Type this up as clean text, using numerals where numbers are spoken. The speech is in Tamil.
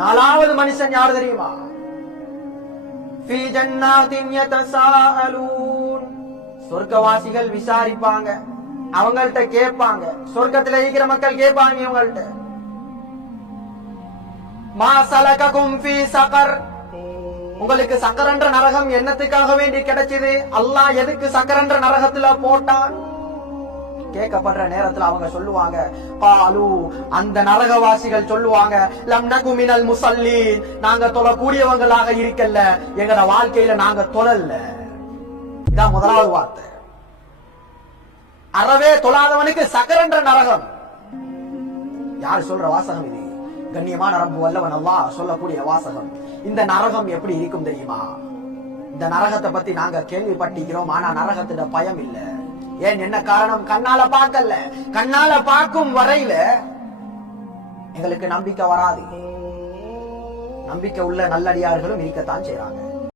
நாலாவது மனுஷன் யார் தெரியுமா? ஃபீ ஜன்னாத்தின் யதசாஅலூன், சொர்க்கவாசிகள் விசாரிப்பாங்க, அவங்கள்ட்ட கேட்பாங்க. சொர்க்கத்துல இருக்கிற மக்கள் கேட்பாங்க இவங்கள்ட்ட, மா சலககும் ஃபீ ஸகர், உங்களுக்கு சக்கரன்ற நரகம் என்னத்துக்காக வேண்டி கிடைச்சது? அல்லாஹ் எதுக்கு சக்கரன்ற நரகத்துல போட்டான்? கேட்கப்படுற நேரத்துல அவங்க சொல்லுவாங்க, காலு, அந்த நரகவாசிகள் சொல்லுவாங்க, லம் நகு மினல் முஸல்லீன், நாங்க தொழக்கூடியவங்களாக இருக்கல்ல, எங்கட வாழ்க்கையில நாங்க தொழல்ல. இதான் முதலாவது வார்த்தை. அறவே தொழாதவனுக்கு சக்கரன்ற நரகம். யார் சொல்ற வாசகம் இது? கண்ணியமான ரப்பு வல்லவன் அல்லாஹ் சொல்லக்கூடிய வாசகம். இந்த நரகம் எப்படி இருக்கும் தெரியுமா? இந்த நரகத்தை பத்தி நாங்க கேள்விப்பட்டிருக்கிறோம், ஆனா நரகத்திட பயம் இல்ல. ஏன், என்ன காரணம்? கண்ணால பார்க்கல. கண்ணால பார்க்கும் வரையில எங்களுக்கு நம்பிக்கை வராது. நம்பிக்கை உள்ள நல்லடியார்களும் இருக்கத்தான் செய்றாங்க.